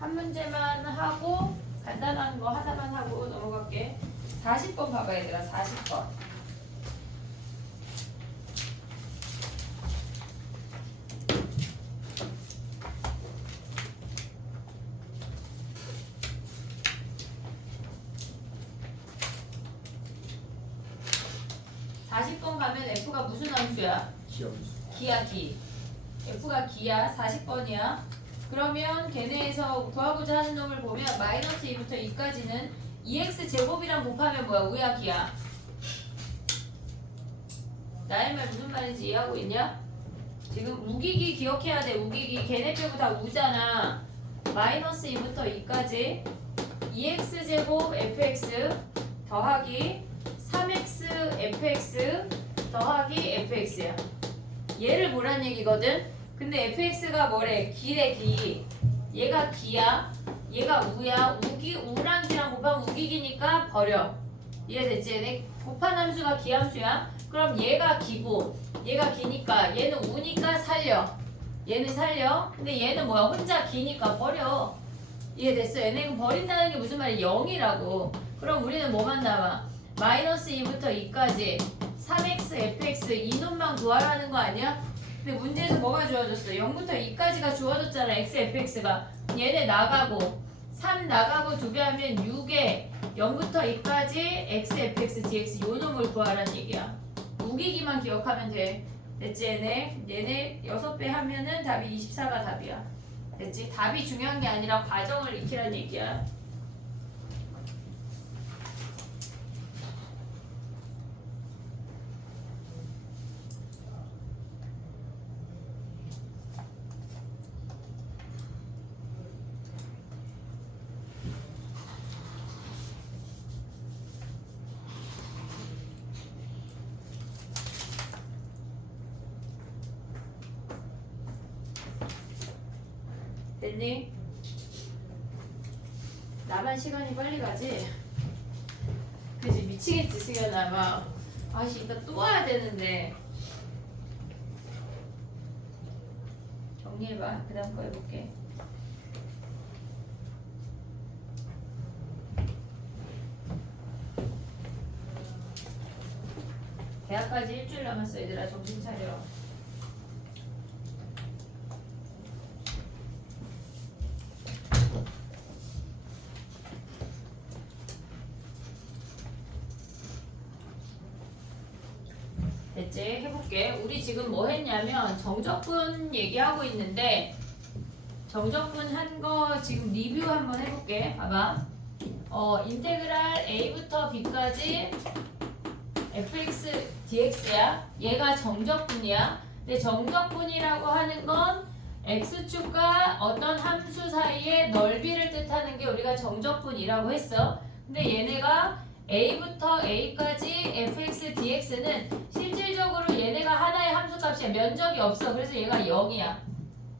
한 문제만 하고 간단한 거 하나만 하고 넘어갈게. 40번 봐봐 얘들아. 40번. 가면 F가 무슨 함수야? 기야 기. F가 기야. 40번이야. 그러면 걔네에서 구하고자 하는 놈을 보면 마이너스 2부터 2까지는 2x 제곱이랑 곱하면 뭐야? 우야 기야. 나의 말 무슨 말인지 이해하고 있냐? 지금 우기기 기억해야 돼. 우기기 걔네 빼고 다 우잖아. 마이너스 2부터 2까지 2x 제곱 fx 더하기 3x fx 더하기 fx야. 얘를 보란 얘기거든. 근데 fx가 뭐래? 기래 기. 얘가 기야. 얘가 우야. 우랑 기랑 곱하면 우기기니까 버려. 이해됐지? 얘네 곱한 함수가 기함수야. 그럼 얘가 기고 얘가 기니까 얘는 우니까 살려. 얘는 살려. 근데 얘는 뭐야? 혼자 기니까 버려. 이해됐어? 얘네는 버린다는 게 무슨 말이야? 0이라고. 그럼 우리는 뭐만 남아? 마이너스 2부터 2까지 3x fx 이놈만 구하라는 거 아니야? 근데 문제에서 뭐가 주어졌어? 0부터 2까지가 주어졌잖아. x fx가. 얘네 나가고 3 나가고 2배 하면 6에 0부터 2까지 x fx dx 요 놈을 구하라는 얘기야. 우기기만 기억하면 돼. 됐지? 얘네 6배 하면은 답이 24가 답이야. 됐지? 답이 중요한 게 아니라 과정을 익히라는 얘기야. 됐니? 나만 시간이 빨리 가지? 그치? 미치겠지 승현아. 막 아씨 이따 또 와야 되는데. 정리해봐. 그 다음 거 해볼게. 대학까지 일주일 남았어 얘들아. 정신 차려. 됐지? 해볼게. 우리 지금 뭐 했냐면 정적분 얘기하고 있는데 정적분 한 거 지금 리뷰 한번 해볼게. 봐봐. 인테그랄 a부터 b까지 fx dx야. 얘가 정적분이야. 근데 정적분이라고 하는 건 x축과 어떤 함수 사이의 넓이를 뜻하는 게 우리가 정적분이라고 했어. 근데 얘네가 a부터 a까지 fx dx는 실질적으로 얘네가 하나의 함수값이야. 면적이 없어. 그래서 얘가 0이야.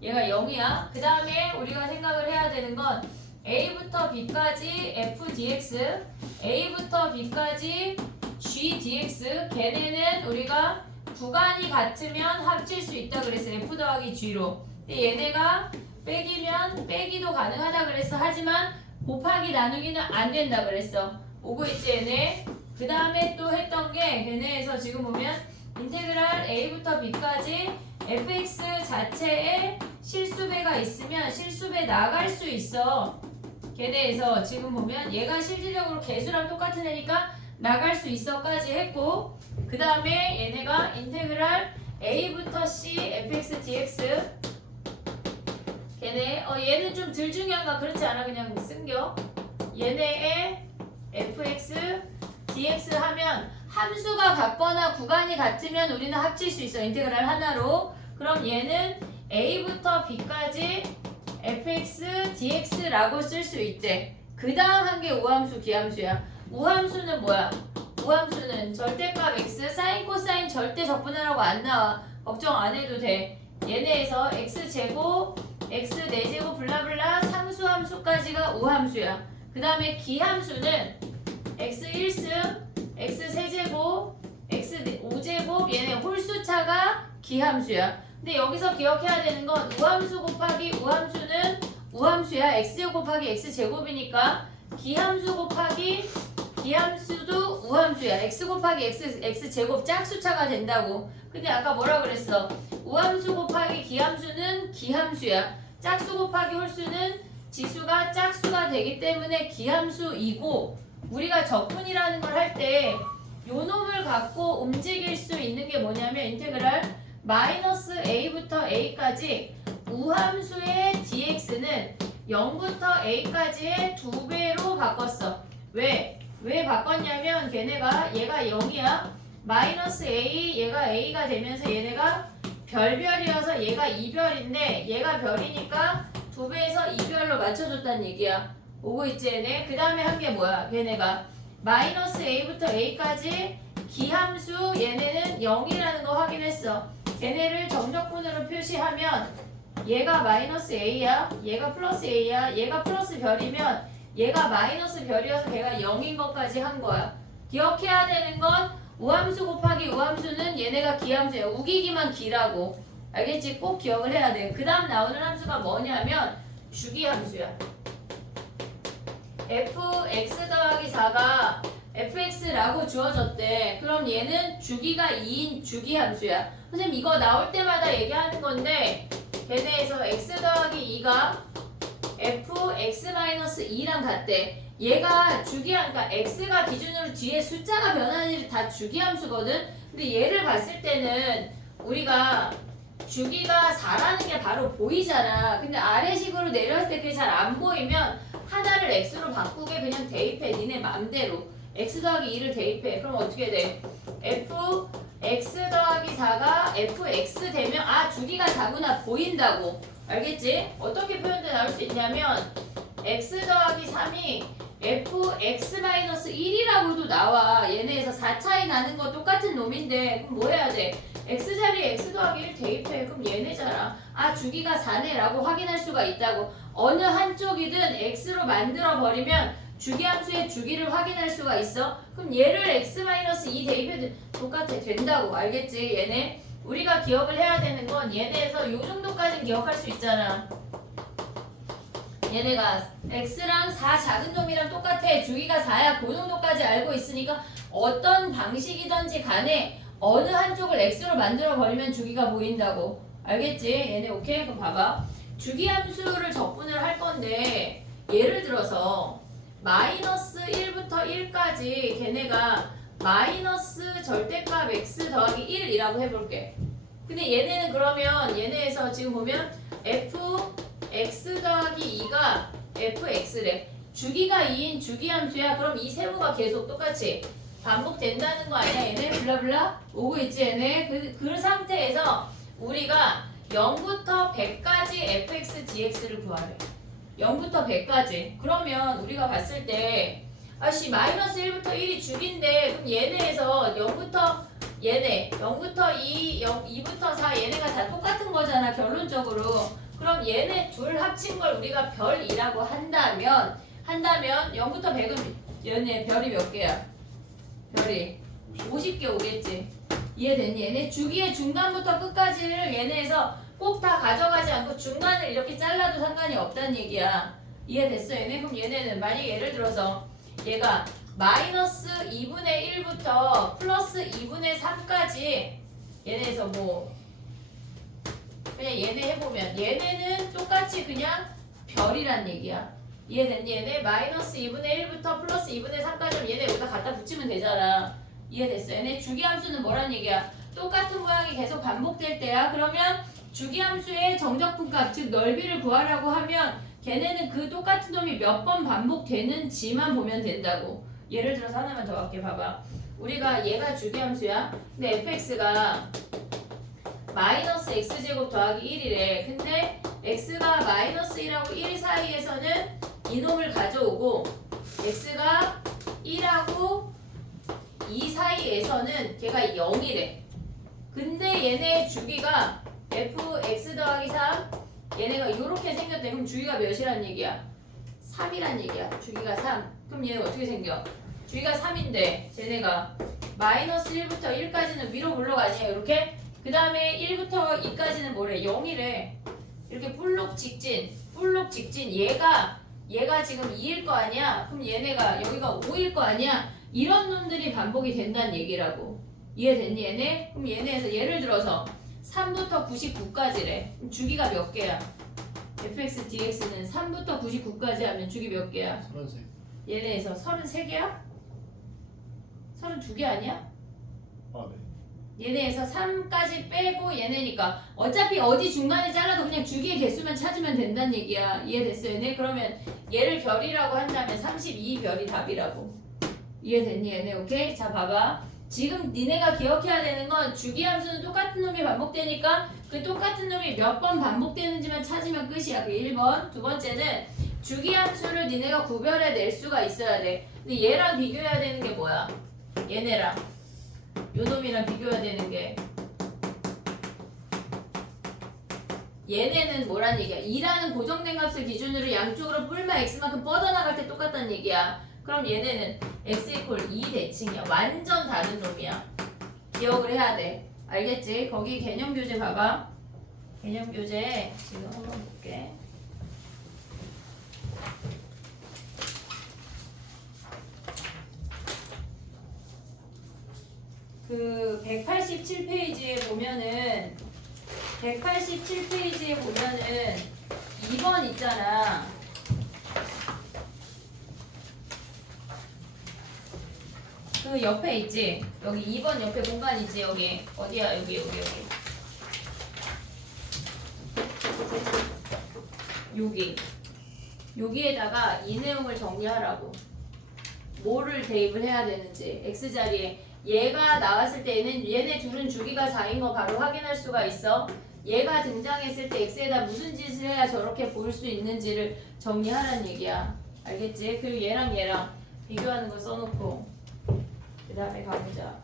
얘가 0이야. 그 다음에 우리가 생각을 해야 되는 건 a부터 b까지 f dx, a부터 b까지 g dx 걔네는 우리가 구간이 같으면 합칠 수 있다 그랬어. f 더하기 g로. 근데 얘네가 빼기면 빼기도 가능하다 그랬어. 하지만 곱하기 나누기는 안 된다 그랬어. 오고 있지 얘네. 그 다음에 또 했던 게 걔네에서 지금 보면 인테그랄 a부터 b까지 fx 자체에 실수배가 있으면 실수배 나갈 수 있어. 걔네에서 지금 보면 얘가 실질적으로 개수랑 똑같은 애니까 나갈 수 있어까지 했고, 그 다음에 얘네가 인테그랄 a부터 c fx dx 걔네 얘는 좀 덜 중요한가? 그렇지 않아? 그냥 쓴겨. 얘네의 fx dx 하면 함수가 같거나 구간이 같으면 우리는 합칠 수 있어. 인테그랄 하나로. 그럼 얘는 a부터 b까지 fx dx라고 쓸 수 있대. 그 다음 한 게 우함수 기함수야. 우함수는 뭐야? 우함수는 절대값 x 사인 코사인 절대 적분하라고 안 나와. 걱정 안 해도 돼. 얘네에서 x제곱 x 4제곱 블라블라 상수함수까지가 우함수야. 그 다음에 기함수는 x 1승 x 3제곱 x 5제곱 얘네 홀수차가 기함수야. 근데 여기서 기억해야 되는 건 우함수 곱하기 우함수는 우함수야. x제곱 곱하기 x제곱이니까 기함수 곱하기 기함수도 우함수야. x 곱하기 x제곱 짝수차가 된다고. 근데 아까 뭐라 그랬어? 우함수 곱하기 기함수는 기함수야. 짝수 곱하기 홀수는 지수가 짝수가 되기 때문에 기함수이고, 우리가 적분이라는 걸 할 때 요 놈을 갖고 움직일 수 있는 게 뭐냐면 인테그랄 마이너스 a부터 a까지 우함수의 dx는 0부터 a까지의 2배로 바꿨어. 왜 바꿨냐면 걔네가 얘가 0이야. 마이너스 a 얘가 a가 되면서 얘네가 별별이어서 얘가 이별인데 얘가 별이니까 2배에서 이별로 맞춰줬다는 얘기야. 오고 있지 얘네? 그 다음에 한 게 뭐야? 걔네가 마이너스 a부터 a까지 기함수 얘네는 0이라는 거 확인했어. 얘네를 정적분으로 표시하면 얘가 마이너스 a야, 얘가 플러스 a야, 얘가 플러스 별이면 얘가 마이너스 별이어서 걔가 0인 것까지 한 거야. 기억해야 되는 건 우함수 곱하기 우함수는 얘네가 기함수야. 우기기만 기라고. 알겠지? 꼭 기억을 해야 돼. 그 다음 나오는 함수가 뭐냐면 주기함수야. fx 더하기 4가 fx라고 주어졌대. 그럼 얘는 주기가 2인 주기함수야. 선생님 이거 나올 때마다 얘기하는 건데 걔네에서 x 더하기 2가 fx-2랑 같대. 얘가 주기함, 그러니까 x가 기준으로 뒤에 숫자가 변하는 일이 다 주기함수거든. 근데 얘를 봤을 때는 우리가 주기가 4라는 게 바로 보이잖아. 근데 아래식으로 내려왔을 때 그게 잘 안 보이면 하나를 x로 바꾸게 그냥 대입해. 니네 맘대로 x 더하기 2를 대입해. 그럼 어떻게 돼? fx 더하기 4가 fx 되면 아 주기가 4구나 보인다고. 알겠지? 어떻게 표현돼 나올 수 있냐면 x 더하기 3이 fx-1이라고도 나와. 얘네에서 4 차이 나는 거 똑같은 놈인데 그럼 뭐 해야 돼? x 자리에 x 더하기 1 대입해. 그럼 얘네잖아. 아 주기가 4네 라고 확인할 수가 있다고. 어느 한쪽이든 x로 만들어 버리면 주기함수의 주기를 확인할 수가 있어. 그럼 얘를 x-2 대입해도 똑같아. 된다고. 알겠지? 얘네 우리가 기억을 해야 되는 건 얘네에서 요 정도까지는 기억할 수 있잖아. 얘네가 x랑 4 작은 놈이랑 똑같아. 주기가 4야. 그 정도까지 알고 있으니까 어떤 방식이든지 간에 어느 한쪽을 x로 만들어 버리면 주기가 보인다고. 알겠지? 얘네 오케이? 그럼 봐봐. 주기함수를 적분을 할 건데 예를 들어서 마이너스 1부터 1까지 걔네가 마이너스 절대값 x 더하기 1이라고 해볼게. 근데 얘네는 그러면 얘네에서 지금 보면 fx 더하기 2가 fx래. 주기가 2인 주기함수야. 그럼 이 세모가 계속 똑같이 반복된다는 거 아니야? 얘네 블라블라 오고 있지 얘네. 그 상태에서 우리가 0부터 100까지 fx dx를 구하래. 0부터 100까지. 그러면 우리가 봤을 때 아씨 마이너스 1부터 1이 주기인데 그럼 얘네에서 0부터 2, 2부터 4 얘네가 다 똑같은 거잖아 결론적으로. 그럼 얘네 둘 합친 걸 우리가 별이라고 한다면 0부터 100은 얘네 별이 몇 개야? 별이 50개 오겠지. 이해됐니? 얘네 주기의 중간부터 끝까지를 얘네에서 꼭 다 가져가지 않고 중간을 이렇게 잘라도 상관이 없다는 얘기야. 이해됐어 얘네? 그럼 얘네는 만약에 예를 들어서 얘가 마이너스 2분의 1부터 플러스 2분의 3까지 얘네에서 뭐 그냥 얘네 해보면 얘네는 똑같이 그냥 별이란 얘기야. 이해됐니? 얘네 마이너스 2분의 1부터 플러스 2분의 3까지 얘네 여기다 갖다 붙이면 되잖아. 이해됐어? 얘네 주기함수는 뭐란 얘기야? 똑같은 모양이 계속 반복될 때야. 그러면 주기함수의 정적분값 즉 넓이를 구하라고 하면 걔네는 그 똑같은 놈이 몇 번 반복되는지만 보면 된다고. 예를 들어서 하나만 더 할게. 봐봐. 우리가 얘가 주기함수야. 근데 fx가 마이너스 x제곱 더하기 1이래. 근데 x가 마이너스 1하고 1 사이에서는 이놈을 가져오고 x가 1하고 2 사이에서는 걔가 0이래. 근데 얘네 주기가 fx 더하기 3 얘네가 이렇게 생겼대. 그럼 주기가 몇이란 얘기야? 3이란 얘기야. 주기가 3. 그럼 얘는 어떻게 생겨? 주기가 3인데 쟤네가 마이너스 1부터 1까지는 위로 올라가냐 이렇게? 그 다음에 1부터 2까지는 뭐래? 0이래. 이렇게 볼록 직진 얘가 지금 2일 거 아니야? 그럼 얘네가 여기가 5일 거 아니야? 이런 놈들이 반복이 된다는 얘기라고. 이해됐니 얘네? 그럼 얘네에서 예를 들어서 3부터 99까지래. 그럼 주기가 몇 개야? fx dx는 3부터 99까지 하면 주기 몇 개야? 33. 얘네에서 33개야? 32개 아니야? 아, 네. 얘네에서 3까지 빼고 얘네니까 어차피 어디 중간에 잘라도 그냥 주기의 개수만 찾으면 된다는 얘기야. 이해됐어 얘네? 그러면 얘를 별이라고 한다면 32별이 답이라고. 이해됐니 얘네? 오케이? 자 봐봐. 지금 니네가 기억해야 되는 건 주기함수는 똑같은 놈이 반복되니까 그 똑같은 놈이 몇 번 반복되는지만 찾으면 끝이야. 그 1번. 두 번째는 주기함수를 니네가 구별해낼 수가 있어야 돼. 근데 얘랑 비교해야 되는 게 뭐야? 얘네랑 요 놈이랑 비교해야 되는 게 얘네는 뭐란 얘기야? 2라는 고정된 값을 기준으로 양쪽으로 뿔마 x만큼 뻗어나갈 때 똑같다는 얘기야. 그럼 얘네는 x 이퀄 2 대칭이야. 완전 다른 놈이야. 기억을 해야 돼. 알겠지? 거기 개념 교재 봐봐. 개념 교재 지금 한번 볼게. 그 187페이지에 보면은 2번 있잖아. 그 옆에 있지? 여기 2번 옆에 공간 있지? 여기 어디야? 여기 여기에다가 이 내용을 정리하라고. 뭐를 대입을 해야 되는지 x자리에 얘가 나왔을 때는 얘네 둘은 주기가 4인 거 바로 확인할 수가 있어. 얘가 등장했을 때 x에다 무슨 짓을 해야 저렇게 보일 수 있는지를 정리하라는 얘기야. 알겠지? 그리고 얘랑 비교하는 거 써놓고 그 다음에 가보자.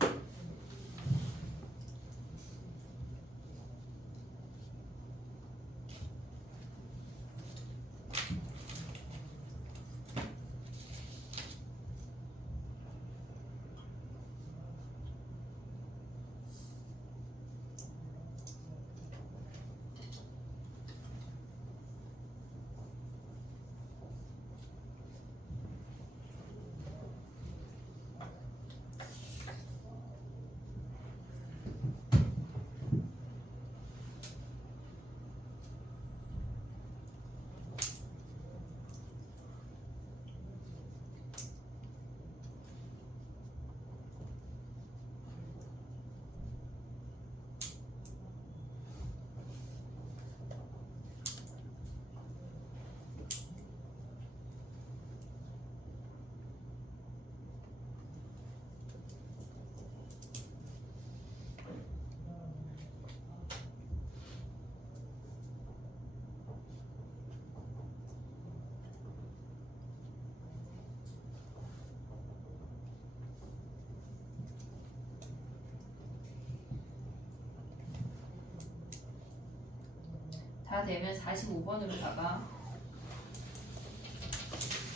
다 되면 45번으로 가봐.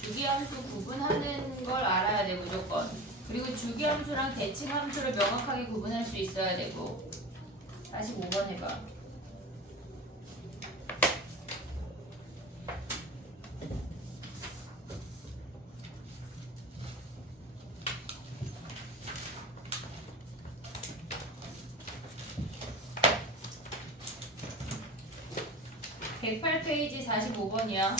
주기함수 구분하는 걸 알아야 돼 무조건. 그리고 주기함수랑 대칭함수를 명확하게 구분할 수 있어야 되고. 45번 해봐. (108페이지) 45번이야.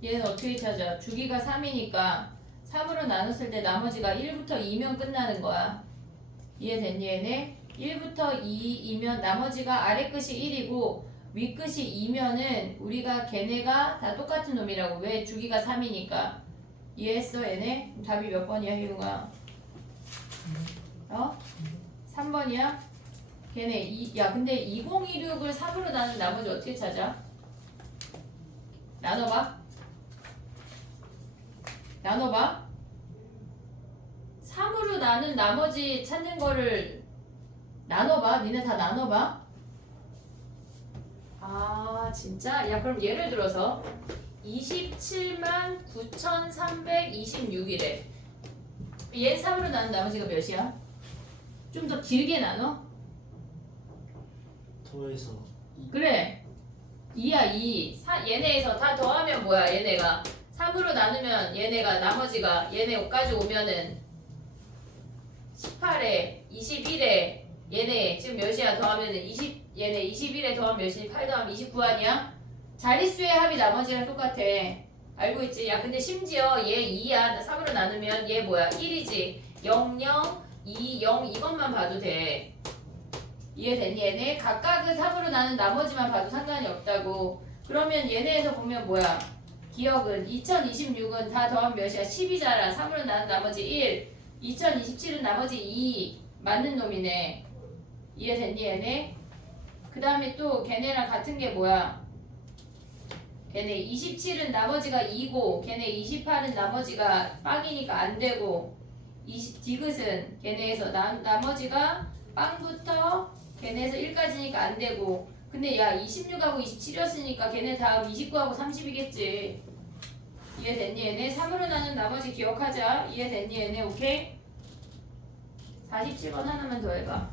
얘는 어떻게 찾아? 주기가 3이니까 3으로 나눴을 때 나머지가 1부터 2면 끝나는 거야. 이해됐니 얘네? 1부터 2이면 나머지가 아래 끝이 1이고 위 끝이 2면은 우리가 걔네가 다 똑같은 놈이라고. 왜? 주기가 3이니까. 이해했어 얘네? 그럼 답이 몇 번이야 희웅아? 어? 3번이야? 야 근데 2026을 3으로 나눈 나머지 어떻게 찾아? 나눠봐. 3으로 나눈 나머지 찾는 거를 나눠봐. 니네 다 나눠봐. 아 진짜? 야 그럼 예를 들어서 27만 9,326이래. 얘 3으로 나눈 나머지가 몇이야? 좀 더 길게 나눠? 더해서 그래 2야 2 얘네에서 다 더하면 뭐야 얘네가 3으로 나누면 얘네가 나머지가 얘네까지 오면은 18에 21에 얘네 지금 몇이야 더하면은 20 얘네 21에 더하면 몇이 8 더하면 29 아니야? 자릿수의 합이 나머지랑 똑같아. 알고 있지? 야 근데 심지어 얘 2야 3으로 나누면 얘 뭐야 1이지 0 0 2 0 이것만 봐도 돼. 이해되니? 얘네 각각의 3으로 나눈 나머지만 봐도 상관이 없다고. 그러면 얘네에서 보면 뭐야? 기억은 2026은 다 더하면 몇이야? 10이잖아. 3으로 나눈 나머지 1. 2027은 나머지 2. 맞는 놈이네. 이해됐니 얘네? 그 다음에 또 걔네랑 같은 게 뭐야? 걔네 27은 나머지가 2고 걔네 28은 나머지가 빵이니까 안 되고 디귿은 걔네에서 나머지가 빵부터 걔네에서 1까지니까 안 되고 근데 야 26하고 27이었으니까 걔네 다음 29하고 30이겠지. 이해됐니 얘네? 3으로 나눈 나머지 기억하자. 이해됐니 얘네? 오케이? 47번 하나만 더 해봐.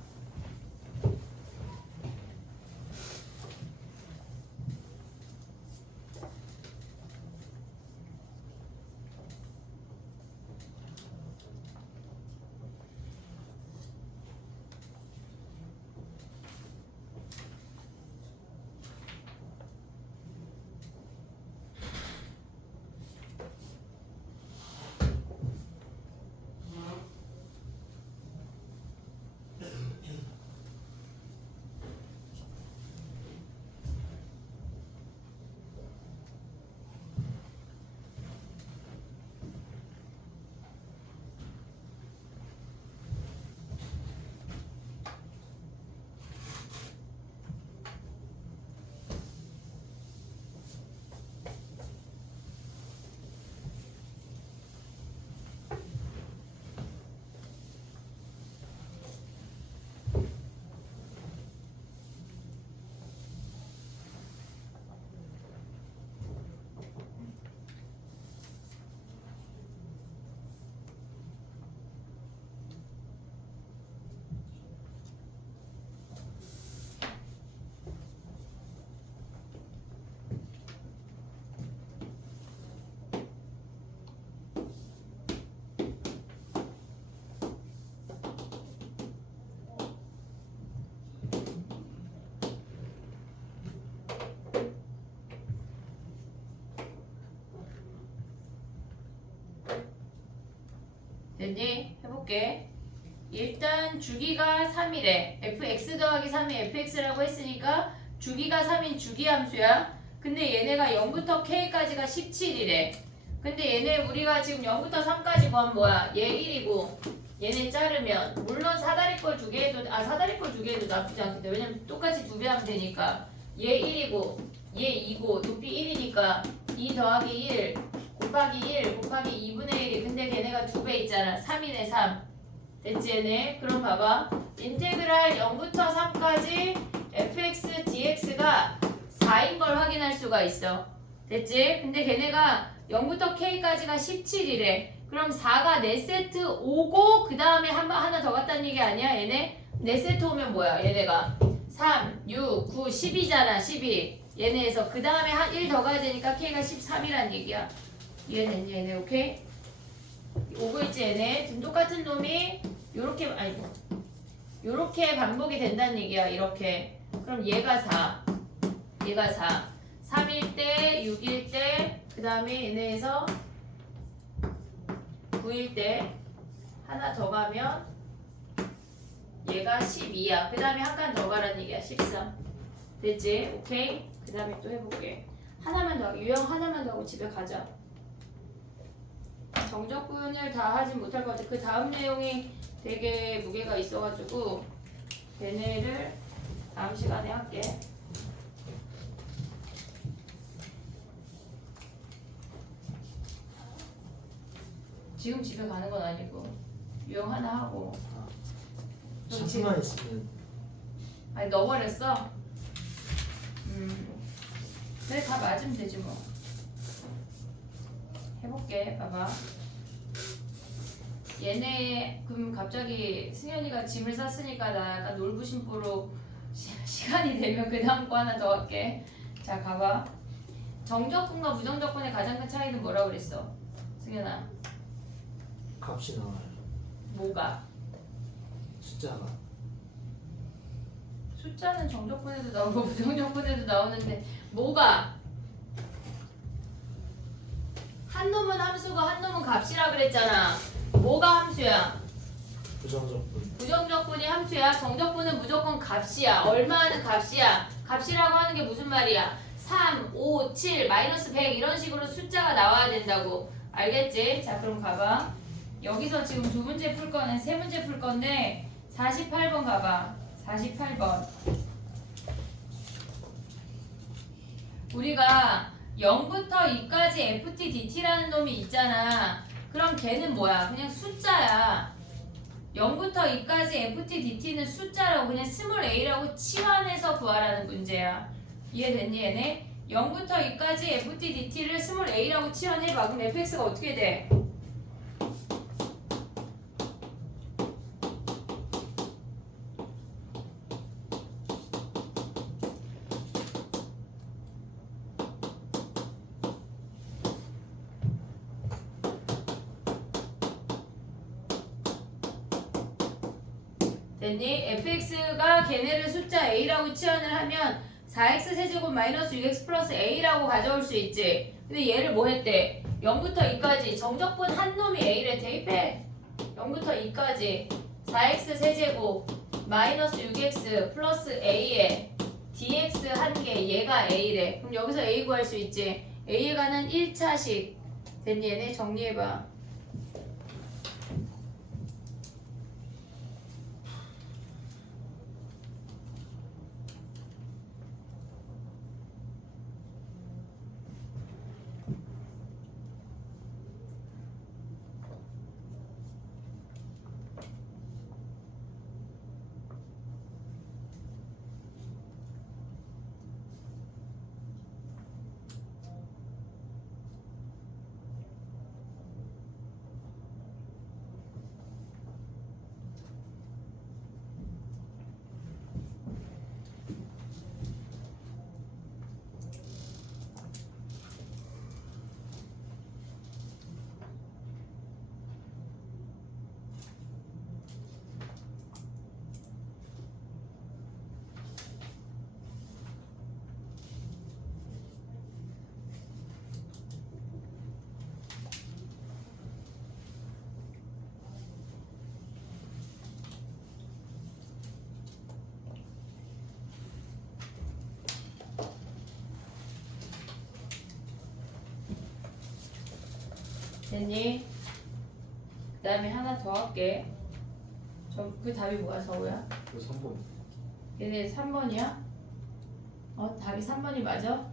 됐니? 해볼게. 일단 주기가 3이래. fx 더하기 3이 fx라고 했으니까 주기가 3인 주기함수야. 근데 얘네가 0부터 k까지가 17이래. 근데 얘네 우리가 지금 0부터 3까지 건 뭐야? 얘 1이고 얘네 자르면 물론 사다리꼴 두 개 해도 사다리꼴 두 개 해도 나쁘지 않겠다. 왜냐면 똑같이 두 배 하면 되니까 얘 1이고 얘 2고 높이 1이니까 2 더하기 1 곱하기 1 곱하기 2분의 1이 근데 걔네가 두 배 있잖아. 3이네 3. 됐지 얘네? 그럼 봐봐. 인테그랄 0부터 3까지 fx dx가 4인 걸 확인할 수가 있어. 됐지? 근데 걔네가 0부터 k까지가 17이래. 그럼 4가 4세트 오고 그 다음에 하나 더 갔다는 얘기 아니야 얘네? 4세트 오면 뭐야 얘네가 3, 6, 9, 10이잖아 12. 얘네에서 그 다음에 1 더 가야 되니까 k가 13이란 얘기야. 이해됐니 얘네? 오케이? 오고 있지 얘네? 지금 똑같은 놈이 요렇게 요렇게 반복이 된다는 얘기야. 이렇게. 그럼 얘가 4 얘가 4 3일 때 6일 때 그 다음에 얘네에서 9일 때 하나 더 가면 얘가 12야. 그 다음에 한 칸 더 가라는 얘기야. 13. 됐지? 오케이? 그 다음에 또 해볼게. 하나만 더 하고 유형 하나만 더 하고 집에 가자. 정적분을 다 하진 못할 것 같아. 그 다음 내용이 되게 무게가 있어가지고 걔네를 다음 시간에 할게. 지금 집에 가는 건 아니고 유형 하나 하고. 샤프만 있으면 아니 넣어버렸어? 그래 다 맞으면 되지 뭐. 해볼게. 봐봐. 얘네 그럼 갑자기 승현이가 짐을 쌌으니까 나 약간 놀부심보로 시간이 되면 그 다음 거 하나 더 할게. 자 가봐. 정적분과 부정적분의 가장 큰 차이는 뭐라고 그랬어? 승현아. 값이 나와요. 뭐가? 숫자가. 숫자는 정적분에도 나오고 부정적분에도 나오는데 뭐가? 한 놈은 함수고 한 놈은 값이라 그랬잖아. 뭐가 함수야? 부정적분. 부정적분이 함수야. 정적분은 무조건 값이야. 얼마 하는 값이야. 값이라고 하는 게 무슨 말이야? 3, 5, 7, 마이너스 100 이런 식으로 숫자가 나와야 된다고. 알겠지? 자 그럼 가봐. 여기서 지금 두 문제 풀 거는 세 문제 풀 건데 48번 가봐. 48번. 우리가 0부터 2까지 ft dt라는 놈이 있잖아. 그럼 걔는 뭐야? 그냥 숫자야. 0부터 2까지 ft dt는 숫자라고 그냥 스몰 a라고 치환해서 구하라는 문제야. 이해됐니 얘네? 0부터 2까지 ft dt를 스몰 a라고 치환해봐. 그럼 fx가 어떻게 돼? 됐니? fx가 걔네를 숫자 a라고 치환을 하면 4x 세제곱 마이너스 6x 플러스 a라고 가져올 수 있지. 근데 얘를 뭐 했대? 0부터 2까지 정적분 한 놈이 a래. 대입해. 0부터 2까지 4x 세제곱 마이너스 6x 플러스 a에 dx 한 개 얘가 a래. 그럼 여기서 a 구할 수 있지. a에 관한 1차식. 됐니? 얘네 정리해봐. 됐니? 그 다음에 하나 더 할게. 그 답이 뭐야, 서우야? 그 3번. 얘네 3번이야? 답이 3번이 맞아?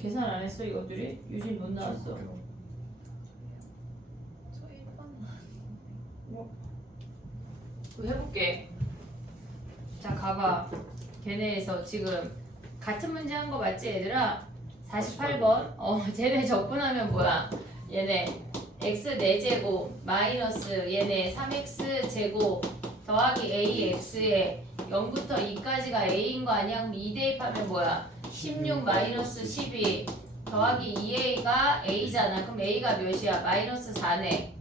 계산 안 했어, 이것들이? 유진 못 나왔어. 저 1번. 그거 해볼게. 자, 가봐. 걔네에서 지금 같은 문제 한 거 맞지, 얘들아? 48번. 쟤네 적분하면 뭐야? 얘네 x 4제곱 마이너스 얘네 3x 제곱 더하기 ax에 0부터 2까지가 a인 거 아니야? 그럼 2 대입하면 뭐야? 16 마이너스 12 더하기 2a가 a잖아. 그럼 a가 몇이야? 마이너스 4네.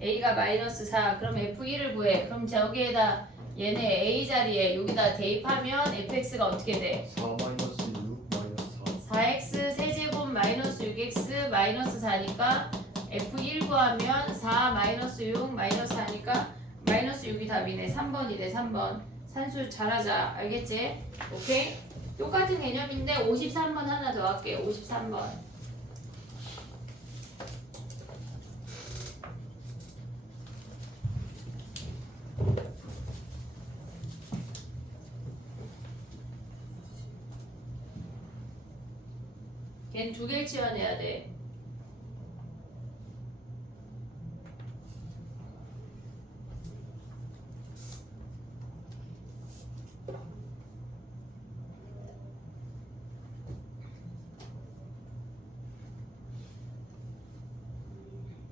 a가 마이너스 4. 그럼 f1을 구해. 그럼 저기에다 얘네 a 자리에 여기다 대입하면 fx가 어떻게 돼? 4 마이너스 6 마이너스 4. 4x 세제곱 마이너스 6x 마이너스 4니까 f1 구하면 4 마이너스 6 마이너스 4니까 마이너스 6이 답이네. 3번이네. 3번. 산수 잘하자. 알겠지? 오케이? 똑같은 개념인데 53번 하나 더 할게. 53번. 걘 두 개를 치환해야 돼.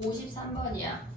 (53번이야)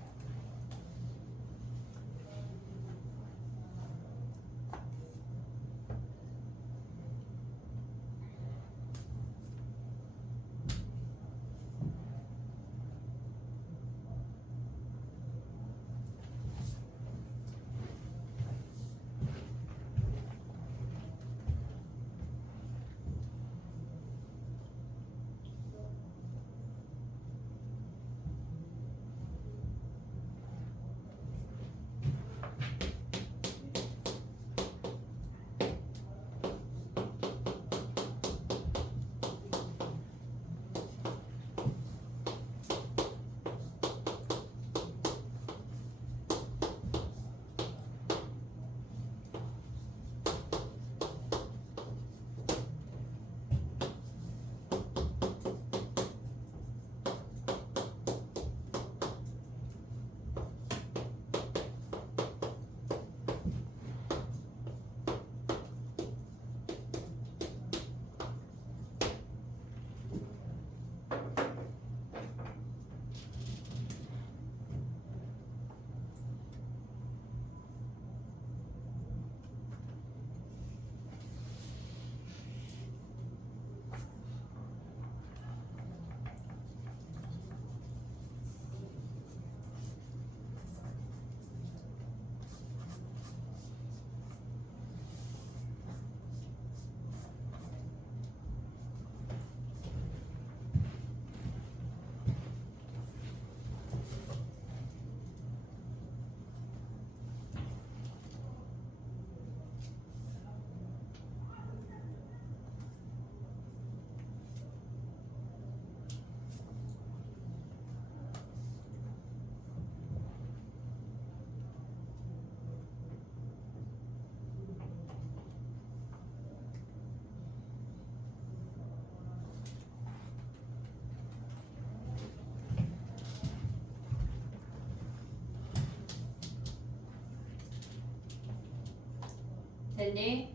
됐니?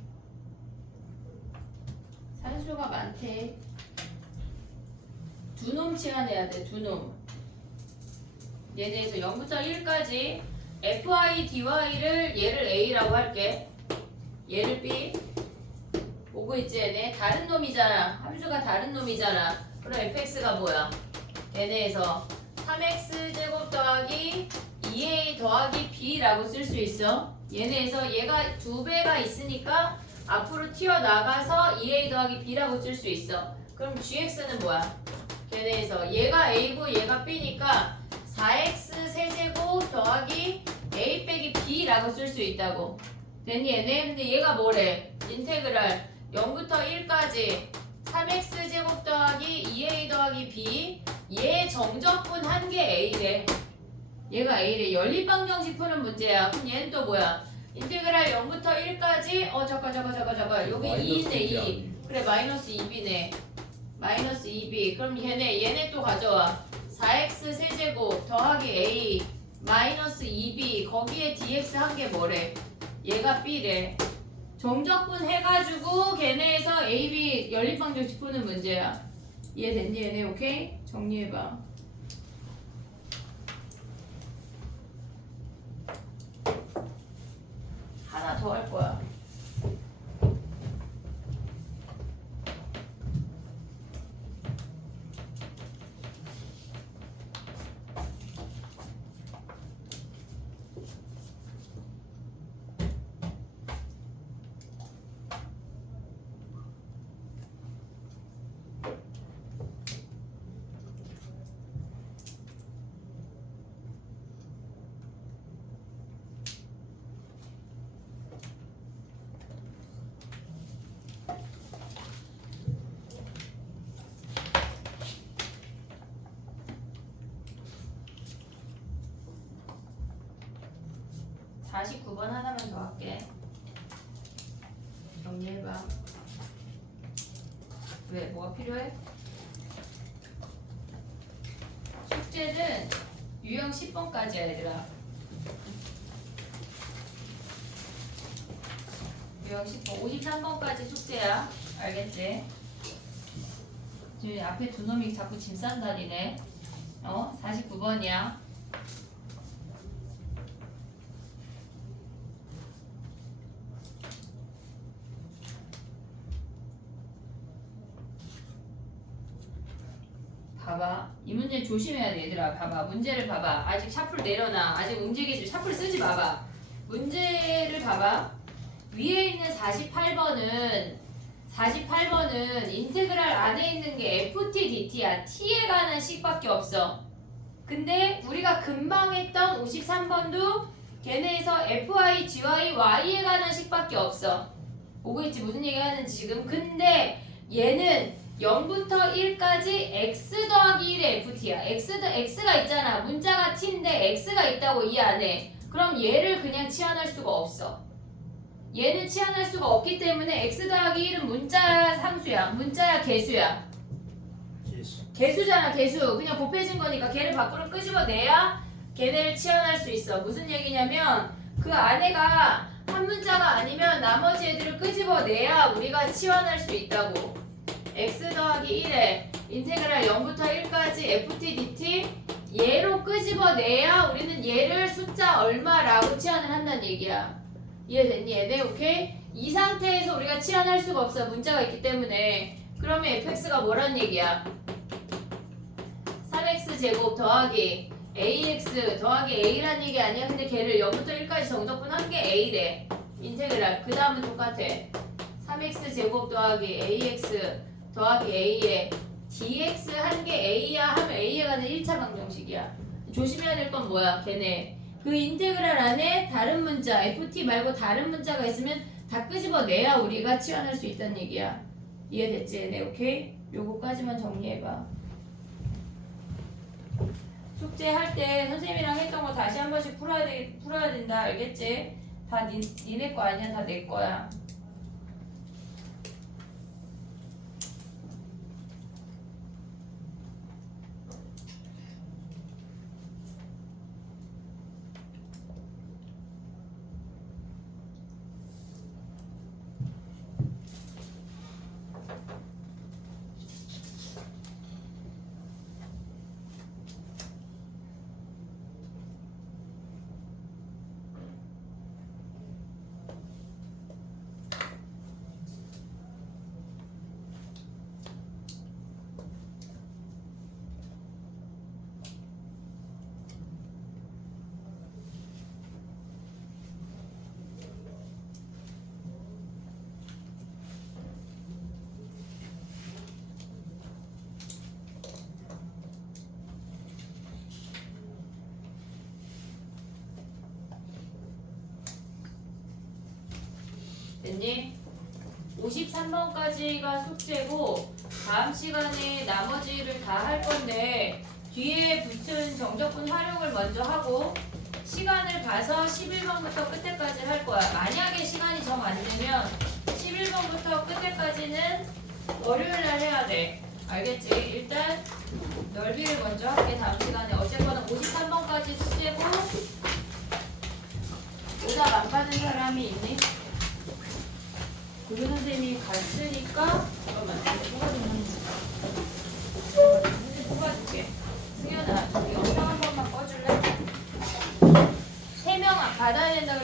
산수가 많대. 두 놈 치환해야 돼. 두 놈. 얘네에서 0부터 1까지 FI, DY를 얘를 A라고 할게. 얘를 B. 보고 있지 얘네? 다른 놈이잖아. 함수가 다른 놈이잖아. 그럼 fx가 뭐야? 얘네에서 3x 제곱 더하기 2a 더하기 b라고 쓸 수 있어. 얘네에서 얘가 두 배가 있으니까 앞으로 튀어나가서 2a 더하기 b라고 쓸 수 있어. 그럼 gx는 뭐야? 걔네에서 얘가 a고 얘가 b니까 4x 세제곱 더하기 a 빼기 b라고 쓸 수 있다고. 됐니 얘네? 근데 얘가 뭐래? 인테그랄 0부터 1까지 3x 제곱 더하기 2a 더하기 b 얘 정적분 한 개 a래. 얘가 a래. 연립방정식 푸는 문제야. 그럼 얘는 또 뭐야? 인테그랄 0부터 1까지 잠깐 여기 2있네 2. 그래 마이너스 2b네. 마이너스 2b. 그럼 얘네 또 가져와. 4x 세제곱 더하기 a 마이너스 2b 거기에 dx 한 개 뭐래? 얘가 b래. 정적분 해가지고 걔네에서 a, b 연립방정식 푸는 문제야. 이해됐니 얘네? 오케이? 정리해봐. 하나 더 할 거야. 다시 9번 하나만 더 할게. 정리해봐. 왜? 뭐가 필요해? 숙제는 유형 10번까지야 얘들아. 유형 10번 53번까지 숙제야. 알겠지? 지금 앞에 두 놈이 자꾸 짐 싼다리네. 49번이야. 봐봐. 이 문제 조심해야 돼 얘들아. 봐봐. 문제를 봐봐. 아직 샤프를 내려놔. 아직 움직이지. 샤프를 쓰지 마봐. 문제를 봐봐. 위에 있는 48번은 인테그랄 안에 있는 게 FT, DT야. T에 관한 식밖에 없어. 근데 우리가 금방 했던 53번도 걔네에서 FI, GY, Y에 관한 식밖에 없어. 보고 있지? 무슨 얘기 하는지 지금. 근데 얘는 0부터 1까지 x 더하기 1의 ft야. x가 있잖아. 문자가 t인데 x가 있다고 이 안에. 그럼 얘를 그냥 치환할 수가 없어. 얘는 치환할 수가 없기 때문에 x 더하기 1은 문자 상수야. 문자야 개수야. 개수잖아 개수. 그냥 곱해진 거니까 걔를 밖으로 끄집어내야 걔네를 치환할 수 있어. 무슨 얘기냐면 그 안에가 한 문자가 아니면 나머지 애들을 끄집어내야 우리가 치환할 수 있다고. x 더하기 1에 인테그랄 0부터 1까지 ft dt 얘로 끄집어내야 우리는 얘를 숫자 얼마라고 치환을 한다는 얘기야. 이해됐니 얘네? 오케이? 이 상태에서 우리가 치환할 수가 없어. 문자가 있기 때문에. 그러면 fx가 뭐란 얘기야? 3x 제곱 더하기 ax 더하기 a란 얘기 아니야? 근데 걔를 0부터 1까지 정적분 한 게 a래. 인테그랄. 그 다음은 똑같아. 3x 제곱 더하기 ax 더하기 a에 dx 한 게 a야 하면 a에 가는 1차 방정식이야. 조심해야 될 건 뭐야? 걔네 그 인테그랄 안에 다른 문자 ft 말고 다른 문자가 있으면 다 끄집어내야 우리가 치환할 수 있다는 얘기야. 이해됐지? 얘네 오케이? 요거까지만 정리해봐. 숙제할 때 선생님이랑 했던 거 다시 한 번씩 풀어야 된다. 알겠지? 다 니네 거 아니야. 다 내 거야. 됐니? 53번까지가 숙제고 다음 시간에 나머지를 다 할 건데 뒤에 붙은 정적분 활용을 먼저 하고 시간을 봐서 11번부터 끝에까지 할 거야. 만약에 시간이 정 안 되면 11번부터 끝에까지는 월요일날 해야 돼. 알겠지? 일단 넓이를 먼저 할게. 다음 시간에. 어쨌거나 53번까지 숙제고 오답 안 받은 사람이 있니? 교교 선생님이 갔으니까 잠깐만 뽑아줄게. 승현아 저기 영상 한 번만 꺼줄래? 3명 받아야 된다 그랬